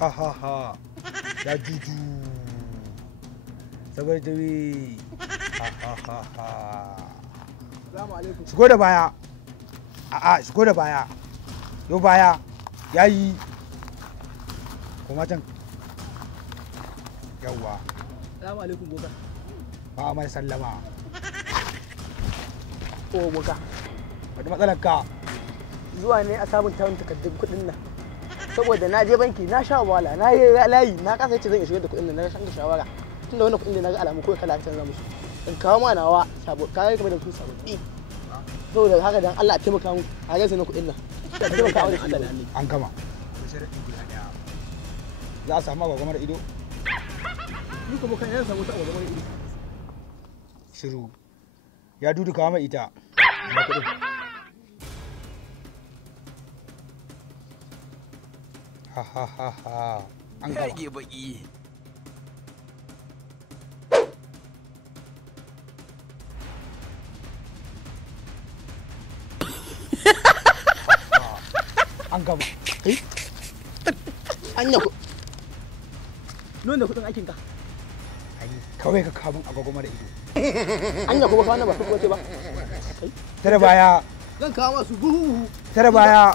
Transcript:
ha ha ha ya juju sabar jawi ha ha ha ha. Assalamu alaikum. Shigo da baya. A'a shigo da baya. Yo baya yayi kuma can yawwa. Assalamu alaikum boka. Ba mai sallama. Oh boka. Wata matsalar ka. Zuwa ne a sabunta min takardun kuɗin nan. Saboda na je banki na sha wahala na yi layi na kasa yace zan iya shigar da kuɗin nan na shan shawara. Tunda wannan kuɗin da na ga alamu ko kala canza musu. In kawo ma nawa sabo kai kamar da su sababbi. Saboda haka dan Allah ya taimaka mu a gaisa na kuɗin nan. Ya taimaka mu da Allah. An gama. Za a samu agwagwamar ido? Ni kuma kan yana samu ta agwagwamar ido. Shiru. Ya dudu kawo mai ita. Na kuɗin. Ha ha ha ha. An gama. Kage baki. An gama. Anya ku. Nuna kuɗin aikin ka. Kawai ka kamun agwagwamar ido. Anya kuma ka wannan ba kuɗi wace ba. Tare baya. Zan kawo masu buhu. Tare baya.